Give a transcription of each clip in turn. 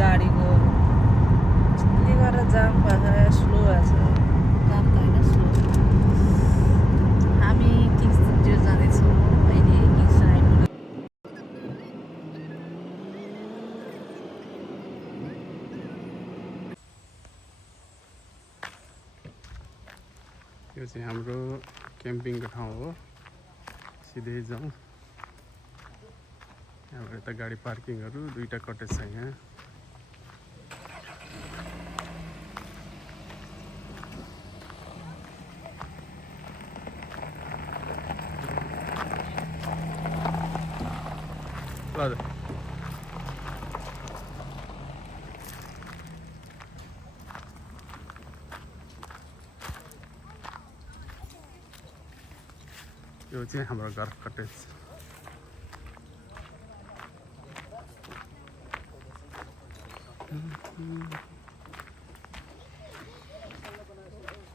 गाडीको ले गरेर जाम भएर स्लो भएको छ जाम त होइन स्लो हामी किङ्सटनतिर जाँदैछौँ अहिले किङ्सटन आइपुग्यो यो चाहिँ हाम्रो क्याम्पिङको ठाउँ हो सिधै जाउँ यहाँबाट यता गाडी पार्किङहरू दुईटा कटेज छ यहाँ ल यो चाहिँ हाम्रो घर कटेज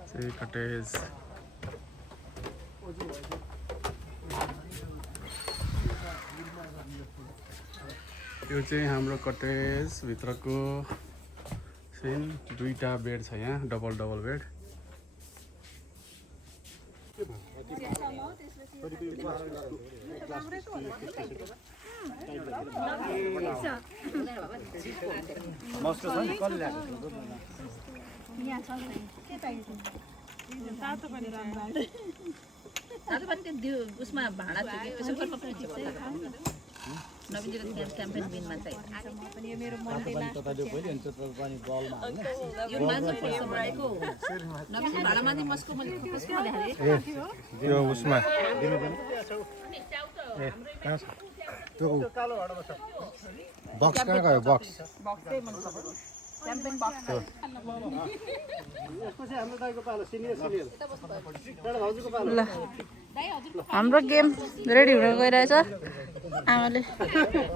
चाहिँ कटेज यो चाहिँ हाम्रो कटेज भित्रको सिन दुईटा बेड छ यहाँ डबल बेड उसमा भाडा थियो कि त्यसो गर्न पनि नवीनको क्याम्पेन बिनमा चाहिँ यो माझमा पैसा भएको नवीन भाडामा चाहिँ मस्को मैले कसको ल्याए यो उसमा बक्स कहाँ गयो बक्स बक्सै मन पर्यो क्याम्पेन बक्स ल हाम्रो गेम रेडी हुन गइरहेछ आमाले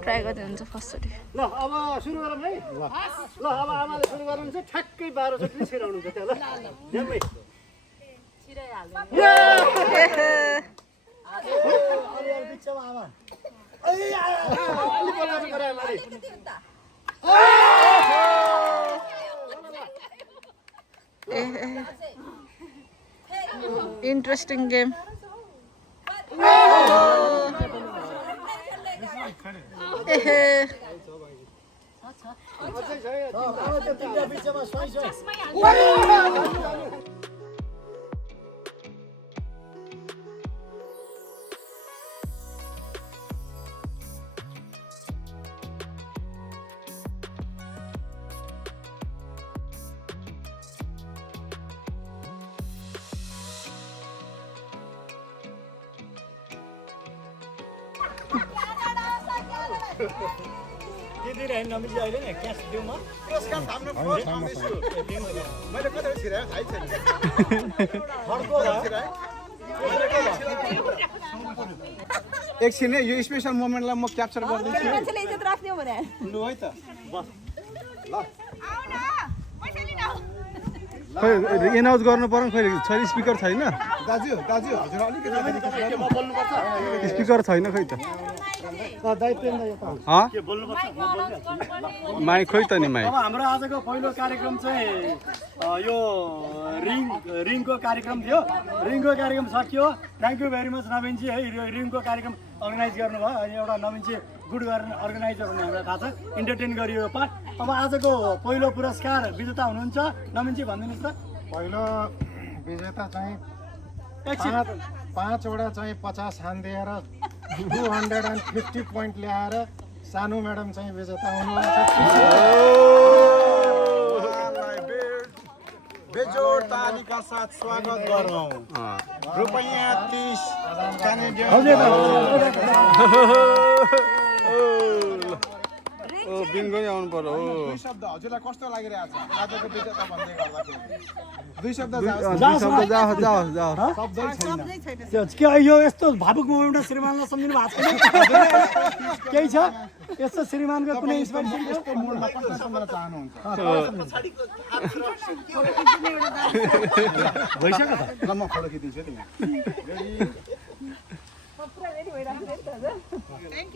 ट्राई गर्दै हुन्छ फर्स्टचोटि ल अब सुरु गरौँ है ल अब आमाले सुरु गर्नुहुन्छ ठ्याक्कै 12 चोटि छिराउनु हुन्छ त्यहाँ ल जम्मै छिराइहाल्यो अलि बिचमा आमा अलि बोलाउनु पर्यो आमाले इन्ट्रेस्टिङ गेम दिदी हैन नमिजी अहिले नि क्यास दिउ म पुरस्कार थाम्नु मैले कतै छिरायो थाहै छैन हड्को छिरायो एकछिन है यो स्पेशल मोमेन्टलाई म क्याप्चर गर्दैछु मान्छेले इज्जत राख्ने हो भने लु है त बस ल आउ न पैसा लिन खै एनाउन्स गर्नु पर्यो खै छैन स्पिकर छैन दाजु हजुर अलिकति म बोल्नु पर्छ स्पिकर छैन खै त माइक खोइ त नि माइक अब हाम्रो आजको पहिलो कार्यक्रम चाहिँ यो रिङको कार्यक्रम थियो रिङको कार्यक्रम सकियो thank you very much Naveenji है रिङको कार्यक्रम अर्गनाइज गर्नुभयो अनि एउटा नवीनजी गुड अर्गनाइजर हुनु हामीलाई थाहा छ इन्टरटेन गरियो यो पार्ट अब आजको पहिलो पुरस्कार विजेता हुनुहुन्छ नवीनजी भनिदिनुहोस् त पहिलो विजेता चाहिँ 5वटा चाहिँ 50 हान्दिएर 250 पोइन्ट ल्याएर सानु म्याडम चाहिँ विजेता हुनुहुन्छ बेजोड तालिका साथ स्वागत गरौँ रुपैयाँ 30 क्यानेडियन ओ बिनको नि आउनु पर्यो दुई शब्द हजुरलाई कस्तो लागिरहेको छ आजको विजेता भन्दै गर्दाखेरि दुई शब्द के यो यस्तो भावुक मोमेन्टमा श्रीमानलाई सम्झिनु भएको छैन केही छ यस्तो श्रीमानको कुनै इन्सपिरेसन यस्तो मोडमा कस्तो सम्झन चाहनुहुन्छ भइसक्यो त ल म फोटो खिचिदिन्छु है थ्याङ्क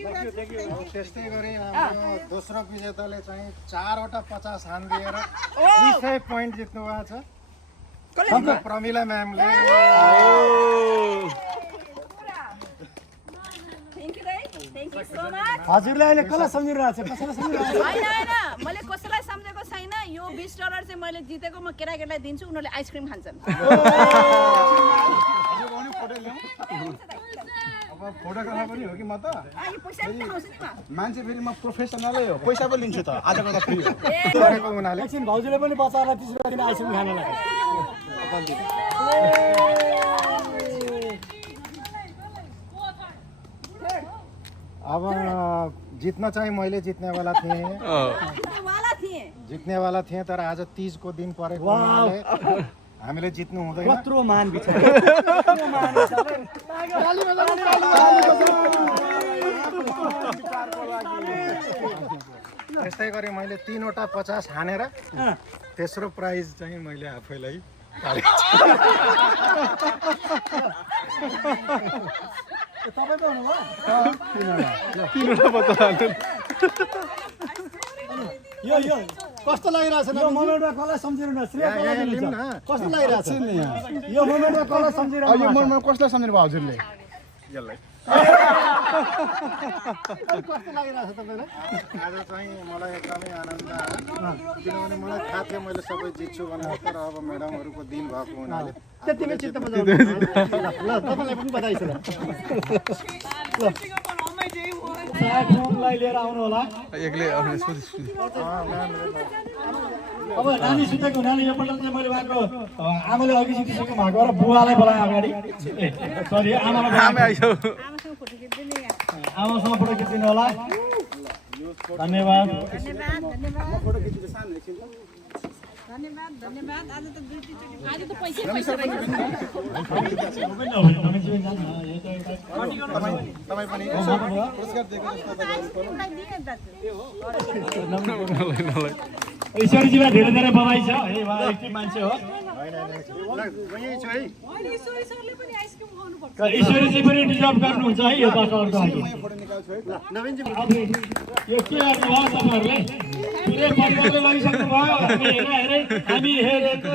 यू त्यस्तै गरी हाम्रो दोस्रो विजेताले चाहिँ 4वटा 50 हान दिएर 200 पोइन्ट जित्नु भएको छ प्रमिला म्यामले। हजुरले अहिले कसलाई सम्झिरहेको छ? कसैलाई सम्झिरहेको छ? होइन मैले कसैलाई सम्झेको छैन। यो $20 चाहिँ मैले जितेको म केटाकेटीलाई दिन्छु, उनीहरूले आइसक्रिम खान्छन्। अब फोटोग्राफर पनि हो कि म त पैसा पनि देखाउँछु नि म। मान्छे फेरि म प्रोफेसनलै हो, पैसा पनि लिन्छु त आजको त फ्री हो गरेको हुनाले एकछिन भाउजूले पनि बच्चाहरूलाई 30 रुपियाँ दिन आइसक्रिम खानलाई। अब जित्न चाहिँ मैले जित्नेवाला थिएँ तर आज 30 को दिन परेको हुनाले हामीले जित्नु हुँदैन। कत्रो मान बिचार। त्यस्तै गरी मैले 3वटा 50 हानेर तेस्रो प्राइज चाहिँ मैले आफैलाई तपाईँ पो हुनुभयो? यो कस्तो लागिरहेछ? यो मोमेन्टमा कसलाई सम्झिरहनु? श्रेय कसलाई दिनुहुन्छ? कस्तो लागिरहेछ यो मोमेन्टमा? कसलाई सम्झिरहनु? यो मनमा कसलाई सम्झिनु भयो हजुरले? यसलाई कस्तो लागिरहेछ तपाईँलाई? आज चाहिँ मलाई एकदमै आनन्द आयो किनभने मलाई थाहा थियो मैले सबै जित्छु भनेर, तर अब म्याडमहरूको दिन भएको हुनाले त्यतिमै चित्त बजाउनु। ल तपाईँलाई पनि बधाई छ। ल साथीलाई लिएर आउनु होला। एक्लै अब नानी सुतेको हुनाले योपल्ट चाहिँ मैले उहाँको आमाले अघि सुतिसक्नु भएको र बुवालाई बोलाएँ अगाडि। सरी आमासँग फोटो खिचिदिनु होला। धन्यवाद। आज त पैसा पैसा तपाईँ पनि पुरस्कार दिएको ईश्वरीजीलाई धेरै धेरै बधाई छ। है उहाँ एक्टिभ मान्छे हो। ईश्वरीजी पनि डिजर्भ गर्नुहुन्छ है यो दर्शकहरूको लागि। यो के गर्नुभयो तपाईँहरूले? पुरै परिवारले लगिसक्नु भयो। हामी हेरेको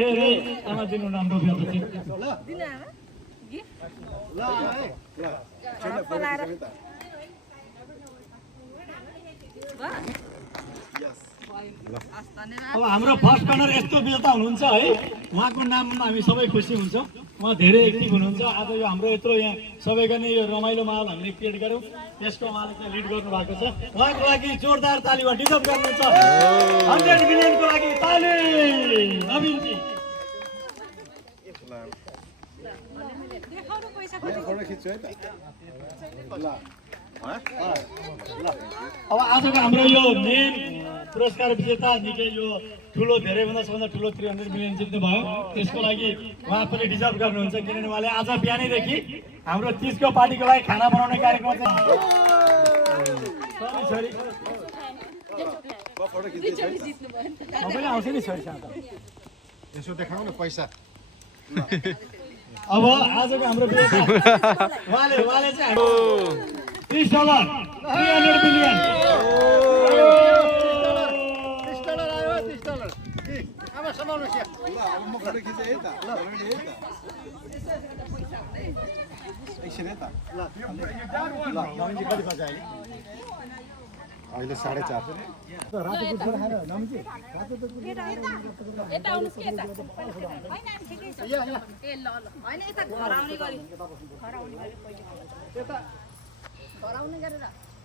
हेरे आमा दिनु राम्रो व्यक्ति। अब हाम्रो फर्स्ट कर्नर यस्तो विजेता हुनुहुन्छ है, उहाँको नाममा हामी सबै खुसी हुन्छौँ। उहाँ धेरै एक्टिभ हुनुहुन्छ। आज यो हाम्रो यत्रो यहाँ सबैका नै यो रमाइलो माहौल हामीले क्रिएट गऱ्यौँ, त्यसको उहाँले चाहिँ लिड गर्नु भएको छ। उहाँको लागि जोरदार तालीमा डिजर्भ गर्नुहुन्छ। 100 मिलियनको लागि ताली नवीनजी। फोटो खिच्छु है त। अब आजको हाम्रो यो मेन पुरस्कार विजेता निकै यो ठुलो धेरैभन्दा सबभन्दा ठुलो 300 मिलियन जित्नु भयो। त्यसको लागि उहाँ पनि डिजर्भ गर्नुहुन्छ किनभने उहाँले आज बिहानैदेखि हाम्रो 30 को पार्टीको लागि खाना बनाउने कार्यक्रम चाहिँ सबैले आउँछ नि छोरी साथ। यसो देखाउँ न पैसा। अब आजको हाम्रो विजेता उहाँले चाहिँ $30 300 मिलियन। अब समाउनुहोस् यहाँ। ल अब म फोटो खिचेँ है त। ल रेडी है त। एकछिन है त। ल नवीनजी कति बजे अहिले? अहिले 4:30। रातो कुर्ता खाएर नवीनजी रातो यता आउनुस् के यता होइन ठिकै छ। ए ल होइन यता घर आउने गरी पहिले घर आउने गरेर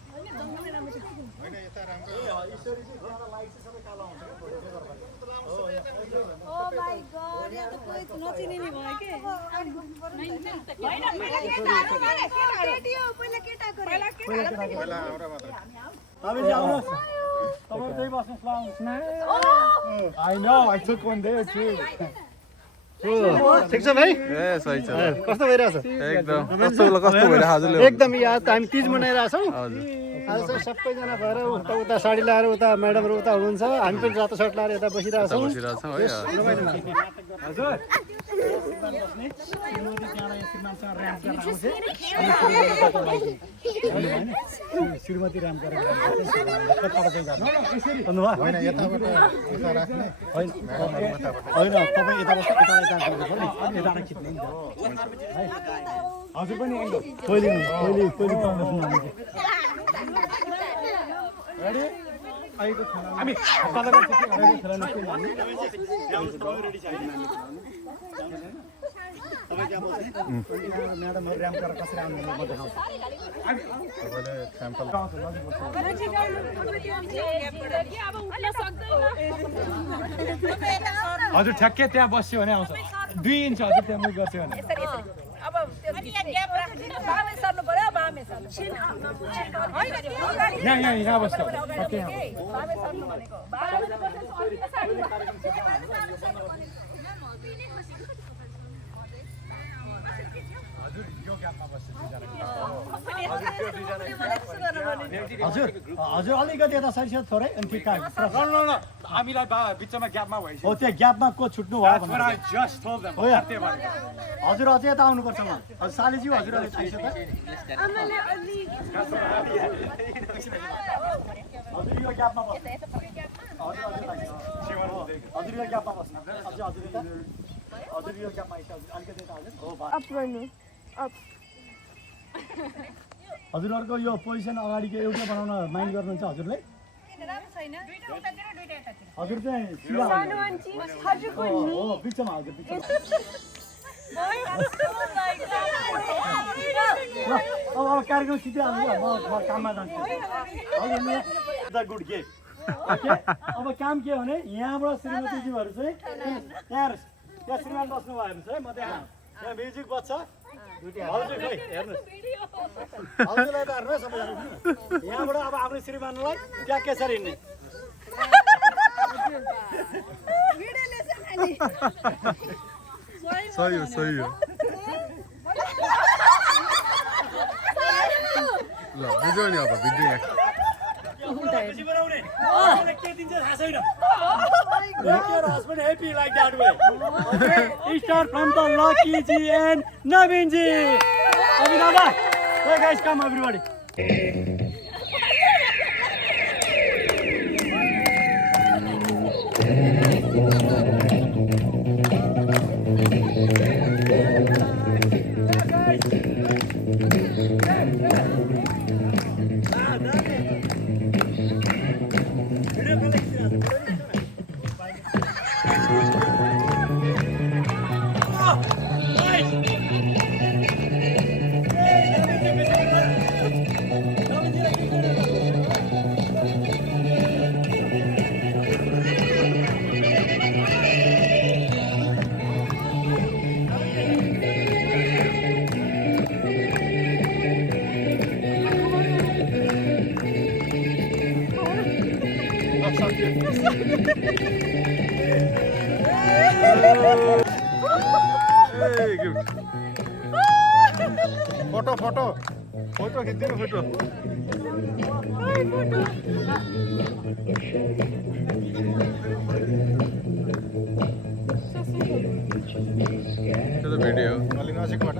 होइन जङ्गलै राम्रो छ। होइन यता राम्रो। ओ माय गॉड या त कोही नचिने नि भयो के होइन केटी हो पहिला केटा गरे पहिला हाम्रो मात्र। नवीनजी आउनुहोस्। तपाईँ त्यही बस्नुहोस् ल आउनुहोस् न। I know I took one there too. ठिक छ भाइ? ए सही छ कस्तो भइरहेछ? एकदम कस्तो भइरहेछ हजुरले? एकदम आज हामी 30 मनाइरहेछौँ। हजुर आज चाहिँ सबैजना भएर उता साडी लाएर उता म्याडमहरू उता हुनुहुन्छ, हामी पनि रातो सर्ट लाएर यता बसिरहेछौँ। बसिरहेछौँ है। हजुर श्रीमान बस्ने श्रीमती त्यहाँबाट श्रीमानसँग ऱ्याम्प गरेर आउँछ श्रीमती ऱ्याम्प गरेर होइन यताबाट यता राख्ने होइन तपाईँ यता बस्नु यता यताबाट खिच्नु हजुर पनि पहिले रेडी आइको खेला हामी म्याडमहरू ऱ्याम्प गरेर कसरी आउनु म देखाउँछु तपाईँले स्याम्पल हजुर ठ्याक्कै त्यहाँ बस्यो भने आउँछ 2 इन्च हजुर त्यहाँ मुभ गर्छ भने यहाँ बस्छ हजुर हजुर अलिकति यता साइड थोरै अनि ठिक हामीलाई बिचमा ग्यापमा भइसक्यो हो त्यो ग्यापमा को छुट्नु भयो हजुर अझै यता आउनुपर्छ म हजुर सालीज्यू हजुरहरूले थाहा छ त हजुर यो ग्यापमा बस्नु हजुर यो ग्यापमा बस्नु हजुर हजुर यता हजुर यो ग्यापमा अलिकति यता हजुर हो हजुरहरूको यो पोजिसन अगाडिको एउटै बनाउन माइन्ड गर्नुहुन्छ हजुरले हजुर चाहिँ हो बिचमा हजुर अब कार्यक्रम सिधिहाल्नु म काममा जान्छु गुड के अब काम के भने यहाँबाट श्रीमतीज्यूहरू चाहिँ त्यहाँ श्रीमान बस्नु भयो भने चाहिँ म त्यहाँ म्युजिक बज्छ हजुर खै हेर्नुहोस् हजुरलाई त हेर्नुहोस् यहाँबाट अब आफ्नो श्रीमानलाई त्यहाँ केसरी हिँड्ने सही हो ल बुझ्यो नि अब भिडियो के दिन्छ थाहा छैन Make your husband happy like that way. Okay? Start from the Lucky G and Naveen G. Abhinanda. Hey guys, come everybody. Photo खिच्दिनु फोटो भिडियो अलि नजिकबाट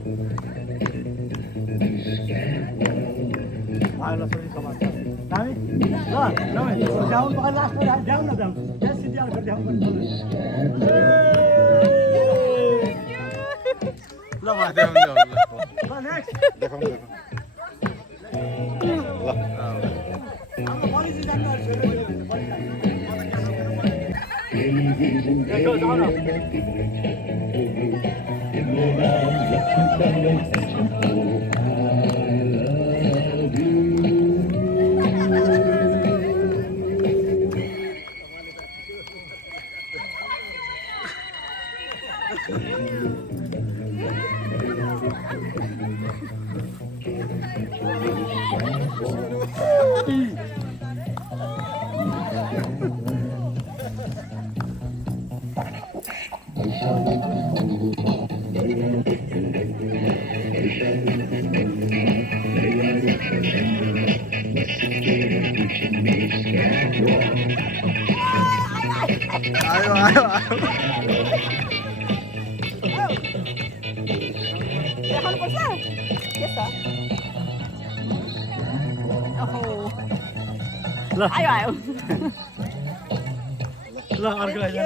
देखाउनु आयो रहेछ ओहो ल आयो आयो ल अर्को आइज ल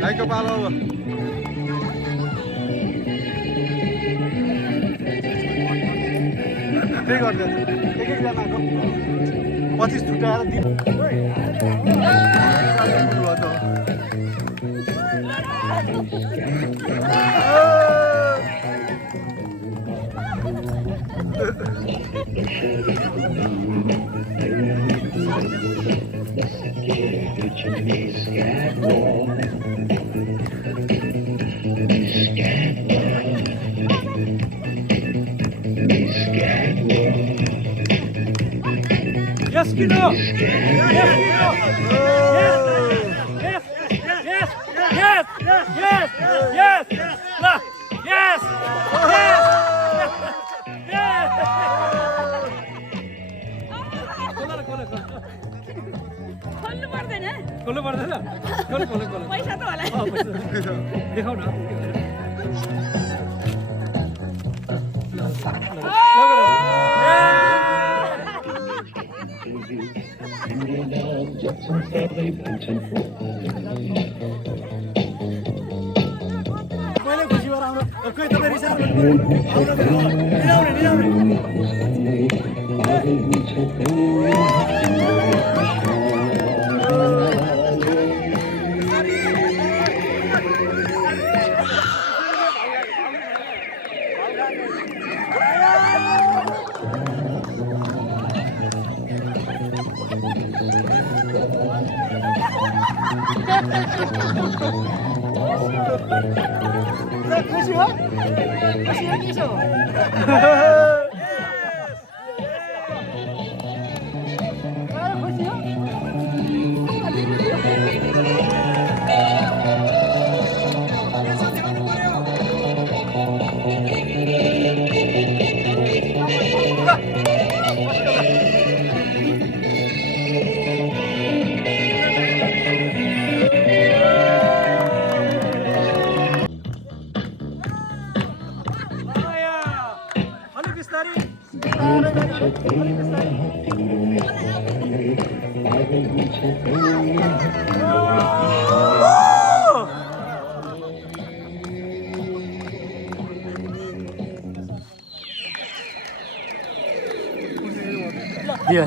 गाईको पालो त्यही गरिदिन्छ एक-एकजनाको 25 छुट्याएर दिनु Yes, Kino! Yes, Kino! Yes! Yes! Yes! Yes! Yes! Yes! Yes! खोल्नु पर्दैन खोल्नु पर्दैन खोल्नु पैसा त होला देखाउ न पहिले खुसी भएर आउनु खोइ तपाईँ रिसाएर खुसी हो खुसी हो के छ अलिक बिस्तारी दियो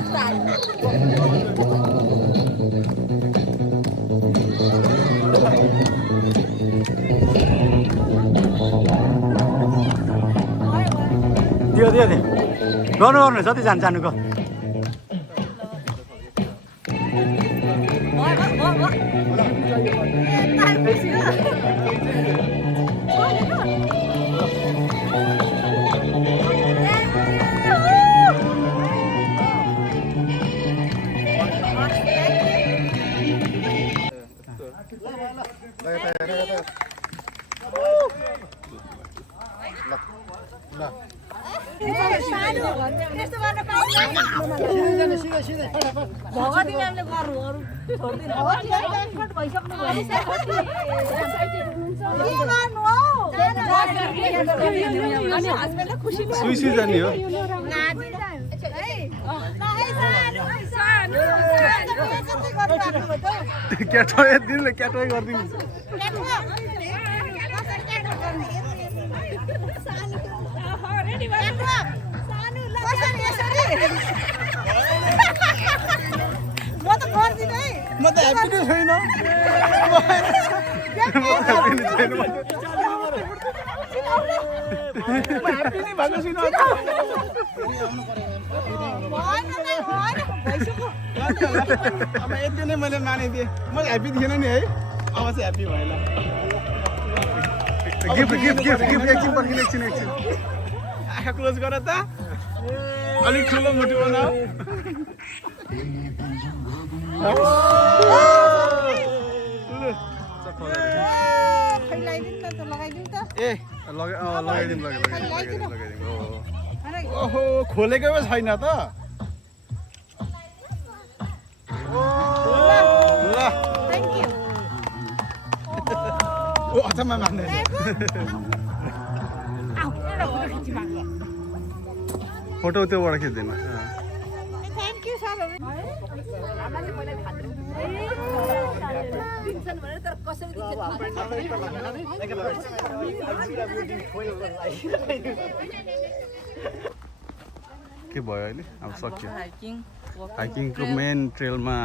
दियो दियो गर्नु गर्नु जति जानुको भगवती म्यामले गर्नु अरू छोड्दिनु भइसक्नु भयो के गर्नु हौ अनि हस्बेन्डले खुसी सुइसी जाने हो क्याटो दिनले क्याटो गरिदिनु म त ह्याप्पी नै छैन ह्याप्पी नै भएको छैन अब यति नै मैले मानिदिएँ म ह्याप्पी थिएन नि है अब चाहिँ ह्याप्पी भएन गिफ्ट गिफ्ट गिफ्ट गिफ्ट एकछिन पर्खिनु एकछिन आँखा क्लोज गर त अलिक ठुलो मुटु बनाऊ ए लगाइदिउँ ओहो खोलेकै पो छैन त ल ओ अचम्म मान्दैन फोटो त्योबाट खिच्दैन के भयो अहिले अब सक्यो हाइकिङको मेन ट्रेलमा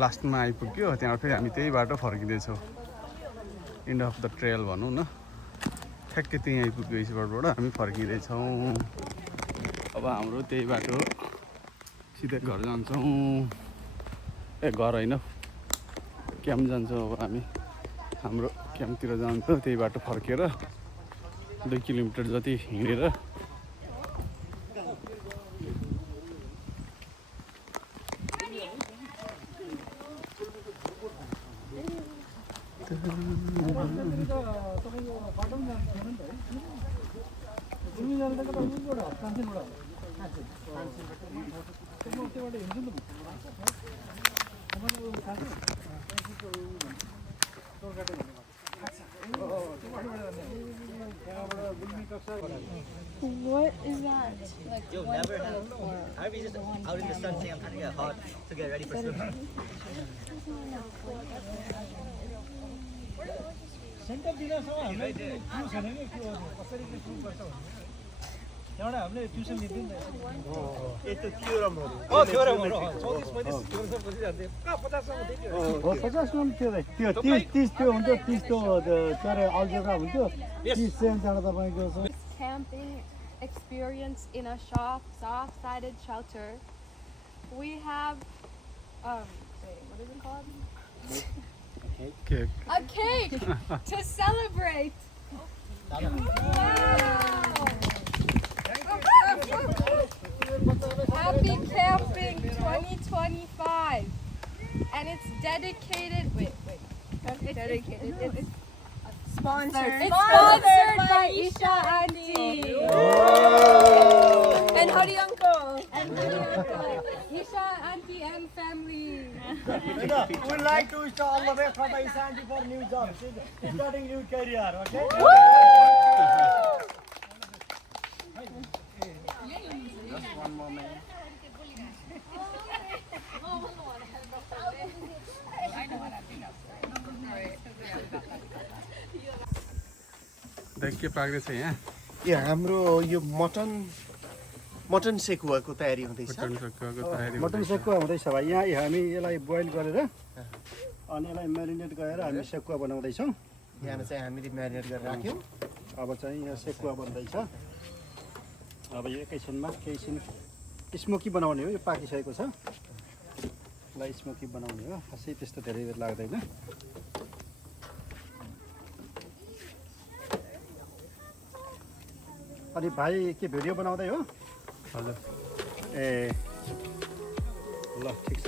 लास्टमा आइपुग्यो त्यहाँबाट फेरि हामी त्यही बाटो फर्किँदैछौँ एन्ड अफ द ट्रेल भनौँ न ठ्याक्कै त्यहीँ आइपुग्यो स्पटबाट हामी फर्किँदैछौँ अब हाम्रो त्यही बाटो सिधै घर जान्छौँ ए घर होइन क्याम्प जान्छौँ अब हामी हाम्रो क्याम्पतिर जान्छौँ त्यही बाटो फर्केर 2 किलोमिटर जति हिँडेर What is that? Like You'll never have. I'd be just out in the sun saying I'm trying to get hot to get ready for swimming. Centre दिनसम्म हामीले ट्युसन छैन नि के हो कसरी चाहिँ प्रुभ गर्छ एउटा हामीले ट्युसन लिदिन नि यस्तो थ्योरमहरु हो थ्योरमहरु 34 35 थ्योरम पछि जान्थे कहाँ 50 सम्म थियो हो 50 सम्म थियो त्यो 30 त्यो हुन्थ्यो 30 त्यो तर अल्जेब्रा हुन्थ्यो 30 सेन्ट जाँदा तपाईको camping experience in a soft-sided shelter. We have what is it called? Cake. A cake to celebrate. Happy camping 2025, and it's dedicated. It's dedicated. It's Sponsored. It's sponsored by Isha Auntie. And Hari Uncle. Isha Auntie and family. We like to wish all the way from Isanti for new jobs, starting new career, okay? Just one moment. देख के पाक्दैछ यहाँ यो हाम्रो यो mutton सेकुवाको तयारी हुँदैछ mutton sekuwa हुँदैछ भाइ यहाँ हामी यसलाई बोइल गरेर अनि यसलाई म्यारिनेट गरेर हामी सेकुवा बनाउँदैछौँ यहाँ चाहिँ हामीले म्यारिनेट गरेर राख्यौँ अब चाहिँ यहाँ सेकुवा बन्दैछ अब यो एकैछिनमा केही स्मोकी बनाउने हो यो पाकिसकेको छ यसलाई स्मोकी बनाउने हो खासै त्यस्तो धेरै बेर लाग्दैन अनि भाइ के भिडियो बनाउँदै हो हजुर ए ल ठिक छ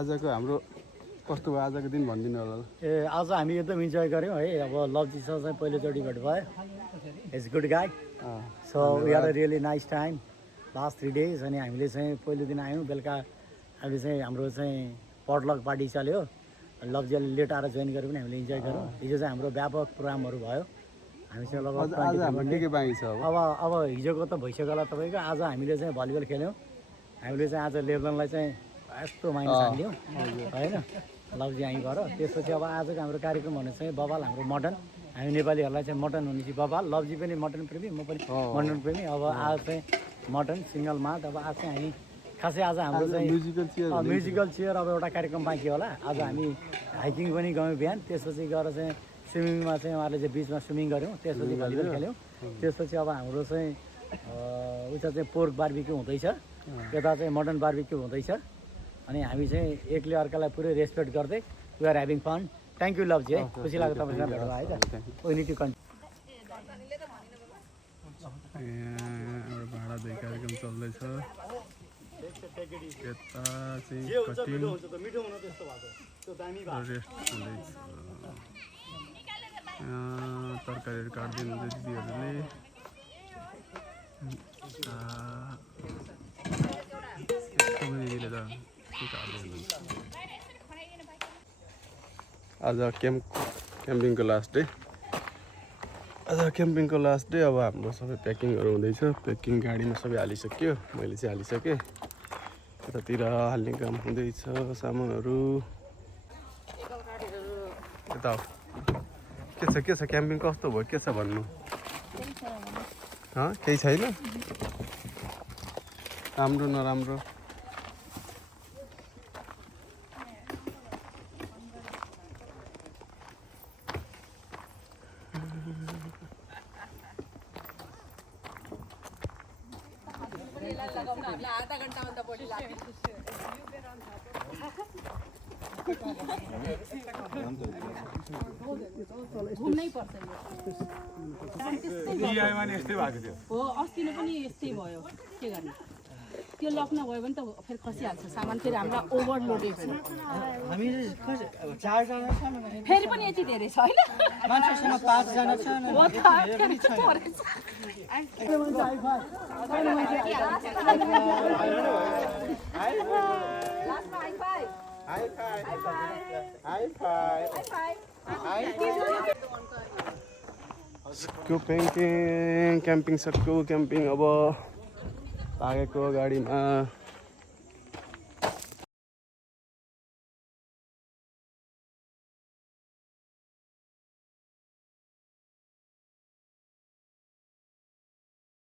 आजको हाम्रो कस्तो भयो आजको दिन भनिदिनु होला। ए आज हामी एकदम इन्जोय गऱ्यौँ है। अब लभजीसँग चाहिँ पहिलोचोटि भेट भयो। It's good guy. So we are a really nice time last 3 days। अनि हामीले चाहिँ पहिलो दिन आयौँ, बेलुका हामीले चाहिँ हाम्रो चाहिँ पटलक पार्टी चल्यो। लभजीले लेट आएर जोइन गरेर पनि हामीले इन्जोय गऱ्यौँ। हिजो चाहिँ हाम्रो व्यापक प्रोग्रामहरू भयो। हामीसँग लगभग आज हाम्रो के बाँकी छ अब? अब हिजोको त भइसक्यो होला तपाईँको। आज हामीले चाहिँ भलिबल खेल्यौँ। हामीले चाहिँ आज लेब्लनलाई चाहिँ यस्तो माइनस हालिदियौँ होइन लभजी यहीँ भएर। त्यसपछि अब आजको हाम्रो कार्यक्रम भने चाहिँ बबाल हाम्रो मटन। हामी नेपालीहरूलाई चाहिँ मटन भनेपछि बबाल। लभजी पनि मटन प्रेमी, म पनि मटन प्रेमी। अब आज चाहिँ मटन सिङ्गल माट। अब आज चाहिँ हामी खासै आज हाम्रो चाहिँ म्युजिकल चेयर अब एउटा कार्यक्रम बाँकी होला। आज हामी हाइकिङ पनि गयौँ बिहान। त्यसपछि गएर चाहिँ स्विमिङमा चाहिँ उहाँहरूले चाहिँ बिचमा स्विमिङ गऱ्यौँ। त्यसपछि भलिबल खेल्यौँ। त्यसपछि अब हाम्रो चाहिँ उता चाहिँ पोर्क बार्बिक्यू हुँदैछ, यता चाहिँ मटन बार्बिक्यू हुँदैछ। अनि हामी चाहिँ एकले अर्कालाई पुरै रेस्पेक्ट गर्दै we are having fun. Thank you लभजी है। खुसी लाग्यो तपाईँसँग भेट भयो है त। युनिटी कन् हाम्रो भाँडाधुई कार्यक्रम चल्दैछ। यता चाहिँ कटिङ रेस्ट हुँदैछ। तरकारीहरू काट्दिनु हुँदैछ दिदीहरूले। आज क्याम्पिङको लास्ट डे। अब हाम्रो सबै प्याकिङहरू हुँदैछ। प्याकिङ गाडीमा सबै हालिसक्यो, मैले चाहिँ हालिसकेँ। यतातिर हाल्ने काम हुँदैछ सामानहरू। यता के छ क्याम्पिङ कस्तो भयो, के छ भन्नु? केही छैन, राम्रो नराम्रो? घुम्नै पर्छ हो। अस्ति नै पनि यस्तै भयो, के गर्ने? त्यो लक नभयो भने त फेरि खसिहाल्छ सामान। फेरि हामीलाई ओभरलोडेड छ। फेरि पनि यति धेरै छ होइन? मान्छेसँग 5 जना छ हो त, फेरि त्यस्तो रहेछ। क्याम्पिङ सक्यो। क्याम्पिङ अब लागेको गाडीमा